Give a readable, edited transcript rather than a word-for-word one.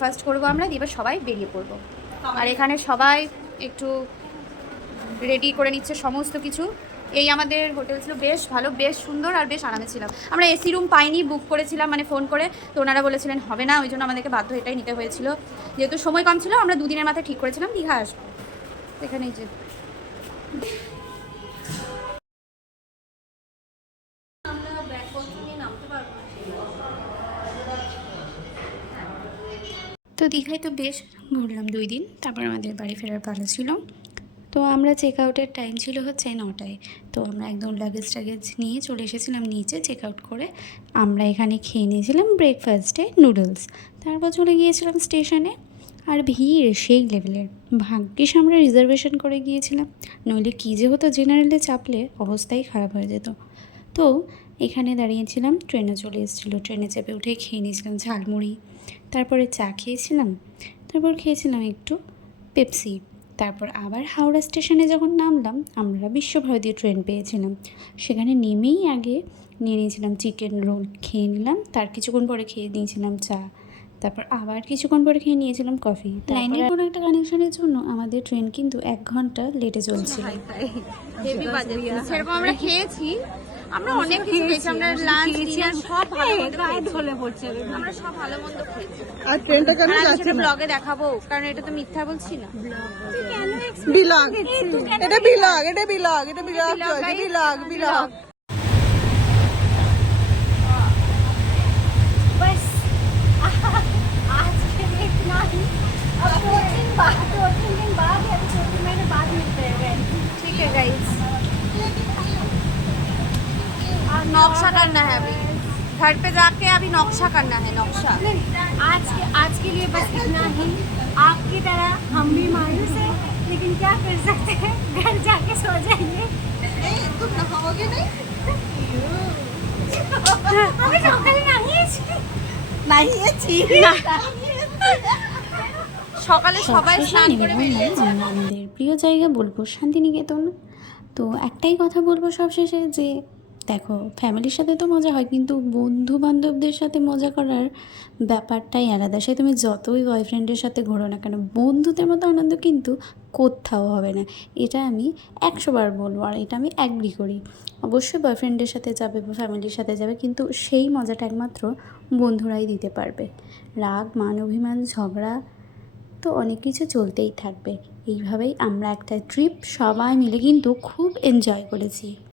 First করবো আমরা, এবার সবাই বেরিয়ে পড়বো। আর এখানে সবাই একটু রেডি করে নিচ্ছে সমস্ত কিছু। এই আমাদের হোটেল ছিল বেশ ভালো, বেশ সুন্দর আর বেশ আরামে ছিলাম। আমরা এসি রুম পাইনি, বুক করেছিলাম মানে ফোন করে, তো ওনারা বলেছিলেন হবে না, ওই জন্য আমাদেরকে বাধ্য এটাই নিতে হয়েছিল। যেহেতু সময় কম ছিল, আমরা দুদিনের মাথায় ঠিক করেছিলাম দীঘা আসবো। এখানেই যে তো দীঘায় তো বেশ ঘুরলাম 2 দিন, তারপর আমাদের বাড়ি ফেরার পালা ছিল। তো আমরা চেক আউটের টাইম ছিল হচ্ছে 9টায়। তো আমরা একদম লাগেজ টাগেজ নিয়ে চলে এসেছিলাম নিচে চেক আউট করে। আমরা এখানে খেয়ে নিয়েছিলাম ব্রেকফাস্টে নুডলস, তারপর চলে গিয়েছিলাম স্টেশনে। আর ভিড় সেই লেভেলের, ভাগ্যিস আমরা রিজার্ভেশন করে গিয়েছিলাম, নইলে কী যে হতো, জেনারেলে চাপলে অবস্থাই খারাপ হয়ে যেত। তো এখানে দাঁড়িয়েছিলাম, ট্রেনে চলে এসেছিলো, ট্রেনে চেপে উঠে খেয়ে নিয়েছিলাম ঝালমুড়ি, তারপরে চা খেয়েছিলাম, তারপর খেয়েছিলাম একটু পেপসি। তারপর আবার হাওড়া স্টেশনে যখন নামলাম, আমরা বিশ্বভারতী ট্রেন পেয়েছিলাম, সেখানে নেমেই আগে নিয়ে নিয়েছিলাম চিকেন রোল, খেয়ে নিলাম, তার কিছুক্ষণ পরে খেয়ে নিয়েছিলাম চা, তারপর আবার কিছুক্ষণ পরে খেয়ে নিয়েছিলাম কফি। লাইনের কোনো একটা কানেকশনের জন্য আমাদের ট্রেন কিন্তু 1 ঘন্টা লেটে চলছিল। সেরকম আমরা খেয়েছি, আমরা অনেক কিছু খেয়েছি, আমরা লাঞ্চ ডিনার সব ভালো মন্দ খেয়েছি, আমরা সব ভালো মন্দ খেয়েছি। আর ট্রেনটা কেন যাচ্ছে না? ব্লগে দেখাবো, কারণ এটা তো মিথ্যা বলছি না। বিলগ, এটা বিলগ, এটা বিলগ, এটা বিলগ, বিলগ, বিলগ। बस आज के लिए इतना ही। अब 2-3 दिन बाद या 2-3 महीने बाद मिलते हैं। ठीक है गाइस, नक्शा करना है अभी, घर पे जाके अभी नक्शा करना है, नक्शा। आज के लिए बस इतना ही। आपकी तरह हम भी मायूस हैं, लेकिन क्या कर सकते हैं, घर जाके सो जाएंगे। तुम नहाओगे नहीं? আমি সকালে নামিয়েছি। সকালে সবাই শেষে স্নান করে নেমে পড়লাম আমরা আমাদের প্রিয় জায়গা বলবো শান্তিনিকেতন। তো একটাই কথা বলবো সবশেষে যে দেখো, ফ্যামিলির সাথে তো মজা হয়, কিন্তু বন্ধু বান্ধবদের সাথে মজা করার ব্যাপারটাই আলাদা। সে তুমি যতই বয়ফ্রেন্ডের সাথে ঘোরো না কেন, বন্ধুদের মতো আনন্দ কিন্তু কোথাও হবে না। এটা আমি 100 বার বলবো, আর এটা আমি অ্যাগ্রি করি। অবশ্যই বয়ফ্রেন্ডের সাথে যাবে বা ফ্যামিলির সাথে যাবে, কিন্তু সেই মজাটা একমাত্র বন্ধুরাই দিতে পারবে। রাগ, মান অভিমান, ঝগড়া তো অনেক কিছু চলতেই থাকবে। এইভাবেই আমরা একটা ট্রিপ সবাই মিলে কিন্তু খুব এনজয় করেছি।